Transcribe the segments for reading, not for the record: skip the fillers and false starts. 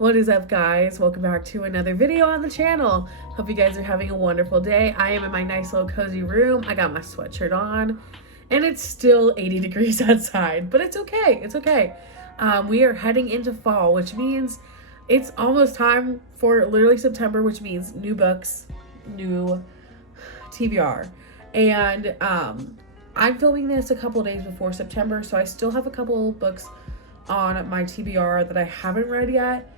What is up, guys? Welcome back to another video on the channel. Hope you guys are having a wonderful day. I am in my nice little cozy room. I got my sweatshirt on and it's still 80 degrees outside, but it's okay. It's okay. We are heading into fall, which means it's almost time for literally September, which means new books, new TBR. And I'm filming this a couple days before September, so I still have a couple books on my TBR that I haven't read yet.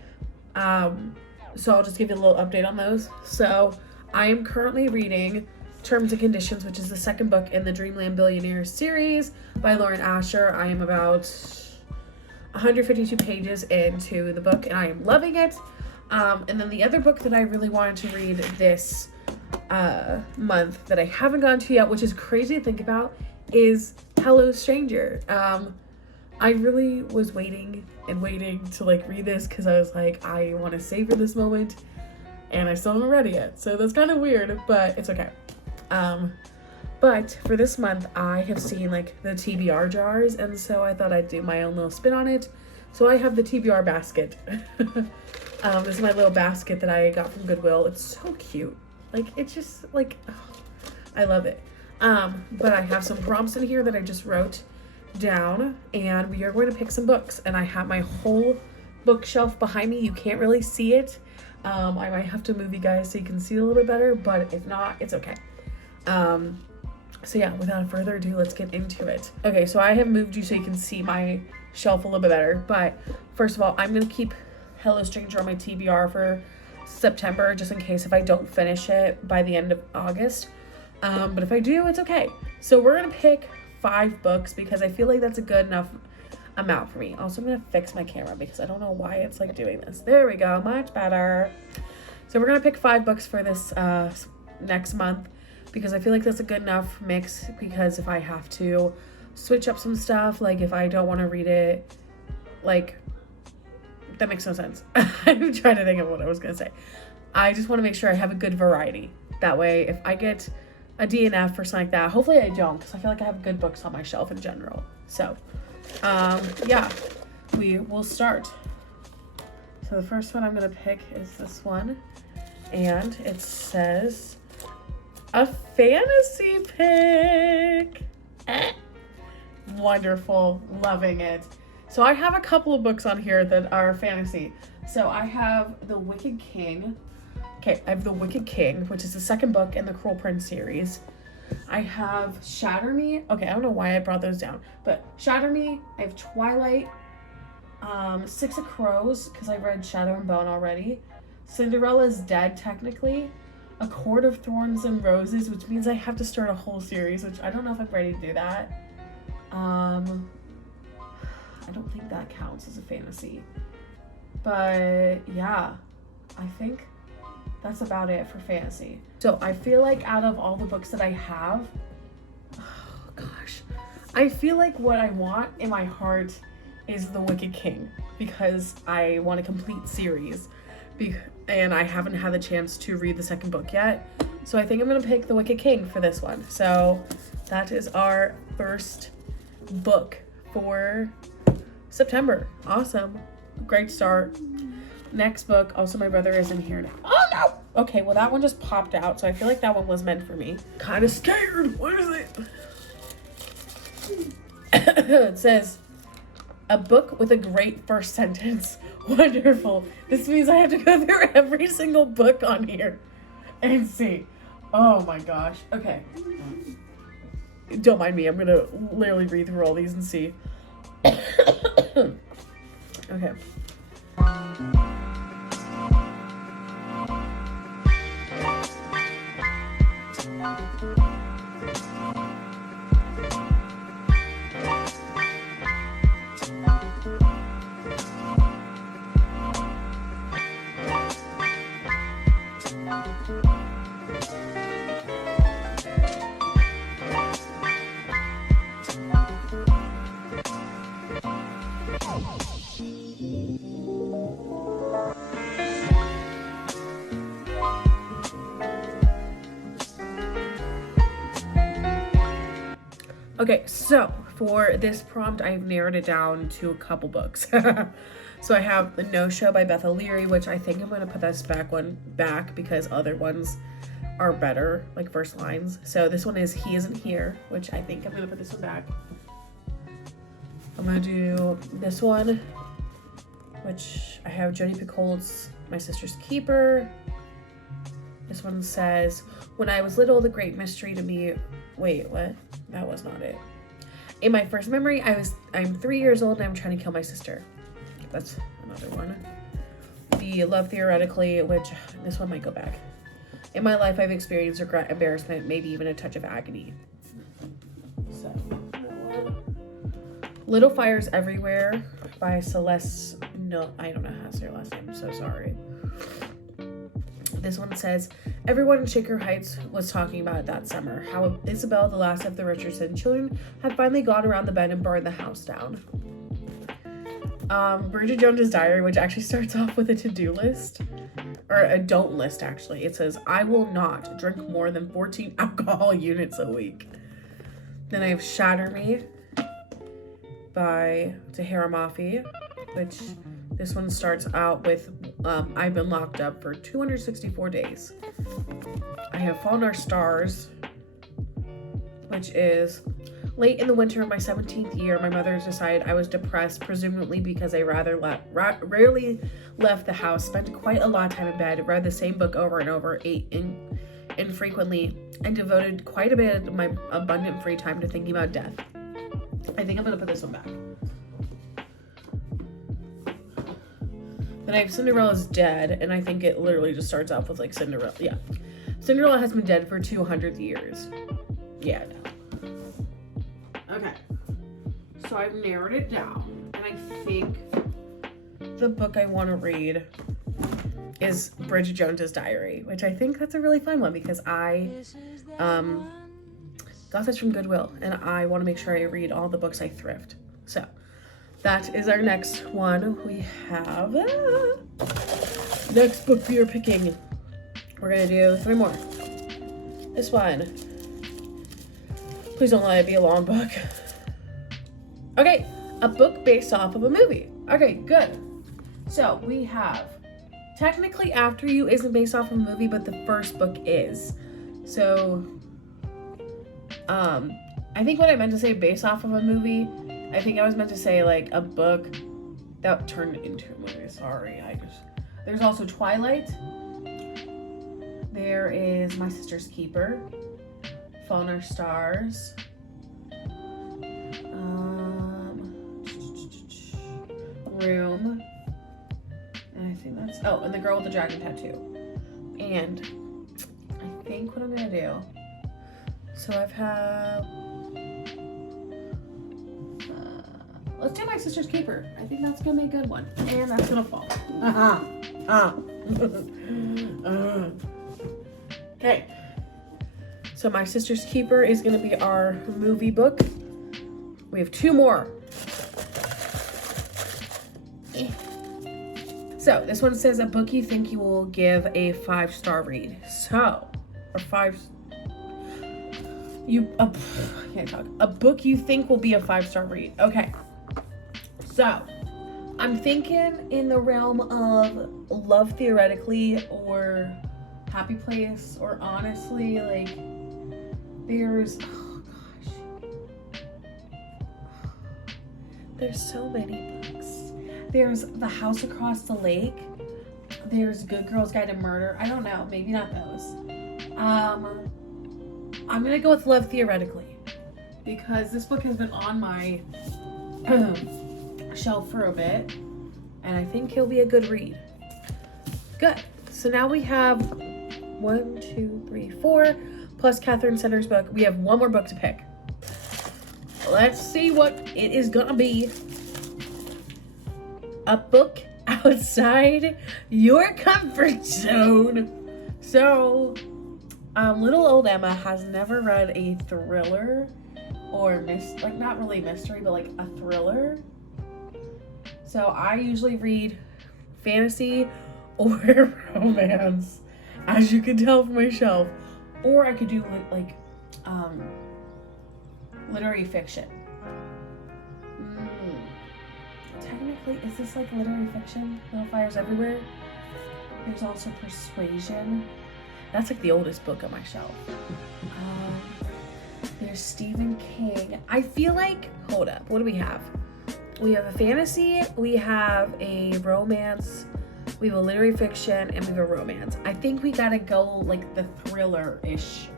So I'll just give you a little update on those. So I am currently reading Terms and Conditions, which is the second book in the Dreamland Billionaires series by Lauren Asher. I am about 152 pages into the book and I am loving it. And then the other book that I really wanted to read this month that I haven't gotten to yet, which is crazy to think about, is Hello Stranger. I really was waiting to read this because I was like, I want to savor this moment and I still haven't read it yet. So that's kind of weird, but it's okay. But for this month, I have seen the TBR jars, and so I thought I'd do my own little spin on it. So I have the TBR basket. This is my little basket that I got from Goodwill. It's so cute. It's just oh, I love it. But I have some prompts in here that I just wrote down, and we are going to pick some books, and I have my whole bookshelf behind me. You can't really see it. I might have to move you guys so you can see a little bit better, but if not, it's okay. So yeah, without further ado, let's get into it. Okay, so I have moved you so you can see my shelf a little bit better, but first of all, I'm gonna keep Hello Stranger on my TBR for September, just in case if I don't finish it by the end of August. But if I do, it's okay. So we're gonna pick 5 books because I feel like that's a good enough amount for me. Also, I'm gonna fix my camera because I don't know why it's doing this. There we go, much better. So we're gonna pick 5 books for this next month because I feel like that's a good enough mix, because if I have to switch up some stuff, if I don't want to read it, that makes no sense. I'm trying to think of what I was gonna say. I just want to make sure I have a good variety. That way, if I get a DNF or something like that, hopefully I don't, because I feel like I have good books on my shelf in general. So yeah, we will start. So the first one I'm gonna pick is this one, and it says a fantasy pick. Wonderful, loving it. So I have a couple of books on here that are fantasy. So I have The Wicked King. Okay, I have The Wicked King, which is the second book in the Cruel Prince series. I have Shatter Me. Okay, I don't know why I brought those down, but Shatter Me. I have Twilight. Six of Crows, because I read Shadow and Bone already. Cinderella's Dead, technically. A Court of Thorns and Roses, which means I have to start a whole series, which I don't know if I'm ready to do that. I don't think that counts as a fantasy. But yeah, I think that's about it for fantasy. So I feel like out of all the books that I have, oh gosh, I feel like what I want in my heart is The Wicked King, because I want a complete series, and I haven't had the chance to read the second book yet. So I think I'm gonna pick The Wicked King for this one. So that is our first book for September. Awesome, great start. Next book, also my brother is in here now. Oh no! Okay, well that one just popped out, so I feel like that one was meant for me. Kind of scared. What is it? It says, a book with a great first sentence. Wonderful. This means I have to go through every single book on here and see. Oh my gosh. Okay. Don't mind me. I'm gonna literally read through all these and see. Okay. Okay, so For this prompt, I've narrowed it down to a couple books. So I have The No Show by Beth O'Leary, which I think I'm going to put this back because other ones are better, like first lines. So this one is He Isn't Here, which I think I'm going to put this one back. I'm going to do this one, which I have Jodi Picoult's My Sister's Keeper. This one says, when I was little, the great mystery to me... Wait, what? That was not it. In my first memory, I'm 3 years old and I'm trying to kill my sister. That's another one. The Love Theoretically, which this one might go back. In my life, I've experienced regret, embarrassment, maybe even a touch of agony. So, Little Fires Everywhere by Celeste. No, I don't know how to say her last name. I'm so sorry. This one says, everyone in Shaker Heights was talking about it that summer. How Isabel, the last of the Richardson children, had finally gone around the bend and burned the house down. Bridget Jones's Diary, which actually starts off with a to-do list. Or a don't list, actually. It says, I will not drink more than 14 alcohol units a week. Then I have Shatter Me by Tahira Mafi, which this one starts out with, I've been locked up for 264 days. I have Fallen Our Stars, which is, late in the winter of my 17th year, my mother decided I was depressed, presumably because I rarely left the house, spent quite a lot of time in bed, read the same book over and over, ate infrequently, and devoted quite a bit of my abundant free time to thinking about death. I think I'm going to put this one back. Then I have Cinderella's Dead, and I think it literally just starts off with like Cinderella. Yeah. Cinderella has been dead for 200 years. Yeah. Okay. So I've narrowed it down, and I think the book I want to read is Bridget Jones's Diary, which I think that's a really fun one because I got this from Goodwill, and I want to make sure I read all the books I thrift. So that is our next one. We have next book we are picking. We're gonna do 3 more. This one. Please don't let it be a long book. Okay, a book based off of a movie. Okay, good. So we have technically After You isn't based off of a movie, but the first book is. So I think what I meant to say based off of a movie, I think I was meant to say like a book that turned into a movie. Sorry, there's also Twilight. There is My Sister's Keeper, Fallen Our Stars, Room, and I think that's, oh, and The Girl with the Dragon Tattoo. And I think what I'm gonna do, so I've had, let's do My Sister's Keeper. I think that's gonna be a good one, and that's gonna fall. Okay, so My Sister's Keeper is going to be our movie book. We have 2 more. So this one says a book you think you will give a 5-star read. So, or 5, I can't talk. A book you think will be a 5-star read. Okay, so I'm thinking in the realm of Love Theoretically or Happy Place, or honestly, like, there's, oh gosh, there's so many books. There's The House Across the Lake. There's Good Girl's Guide to Murder. I don't know, maybe not those. I'm gonna go with Love Theoretically because this book has been on my shelf for a bit, and I think he'll be a good read. Good. So now we have 1, 2, 3, 4, plus Catherine Center's book. We have 1 more book to pick. Let's see what it is gonna be. A book outside your comfort zone. So, little old Emma has never read a thriller or like not really mystery, but like a thriller. So I usually read fantasy or romance, as you can tell from my shelf, or I could do like literary fiction. Wait, is this like literary fiction? Little Fires Everywhere? There's also Persuasion. That's like the oldest book on my shelf. There's Stephen King. I feel like, hold up, what do we have? We have a fantasy, we have a romance, we have a literary fiction, and we have a romance. I think we gotta go like the thriller-ish.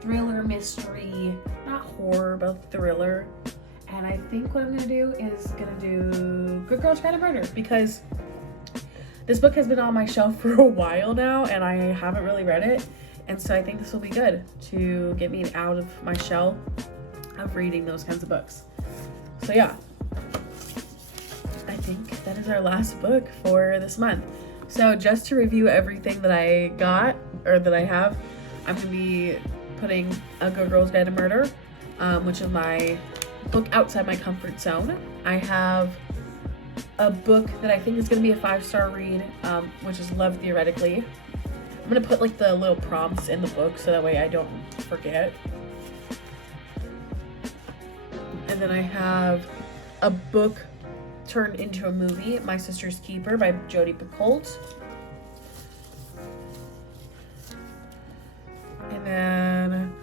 Thriller, mystery, not horror, but thriller. And I think what I'm gonna do is Good Girls Guide to Murder, because this book has been on my shelf for a while now and I haven't really read it. And so I think this will be good to get me out of my shell of reading those kinds of books. So yeah, I think that is our last book for this month. So just to review everything that I got, or that I have, I'm gonna be putting A Good Girl's Guide to Murder, which is my book outside my comfort zone. I have a book that I think is gonna be a 5-star read, which is Love Theoretically. I'm gonna put like the little prompts in the book so that way I don't forget. And then I have a book turned into a movie, My Sister's Keeper by Jodi Picoult. And then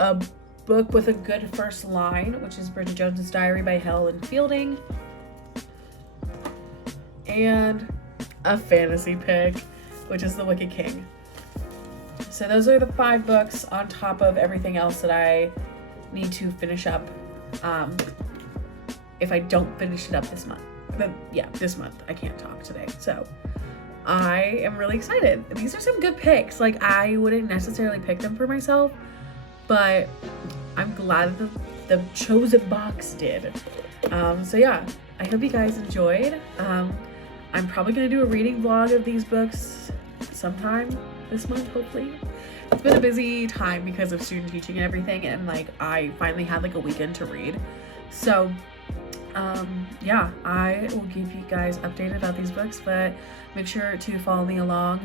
a book with a good first line, which is Bridget Jones's Diary by Helen Fielding. And a fantasy pick, which is The Wicked King. So those are the 5 books on top of everything else that I need to finish up if I don't finish it up this month. But yeah, this month. I can't talk today. So I am really excited. These are some good picks. Like, I wouldn't necessarily pick them for myself, but I'm glad that the chosen box did. So yeah, I hope you guys enjoyed. I'm probably going to do a reading vlog of these books sometime this month, hopefully. It's been a busy time because of student teaching and everything, and like I finally had like a weekend to read. So yeah, I will give you guys updated about these books, but make sure to follow me along.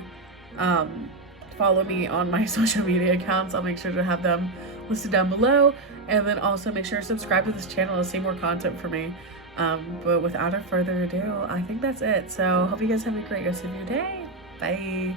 Follow me on my social media accounts. I'll make sure to have them listed down below, and then also make sure to subscribe to this channel to see more content from me. But without further ado, I think that's it. So hope you guys have a great rest of your day. Bye.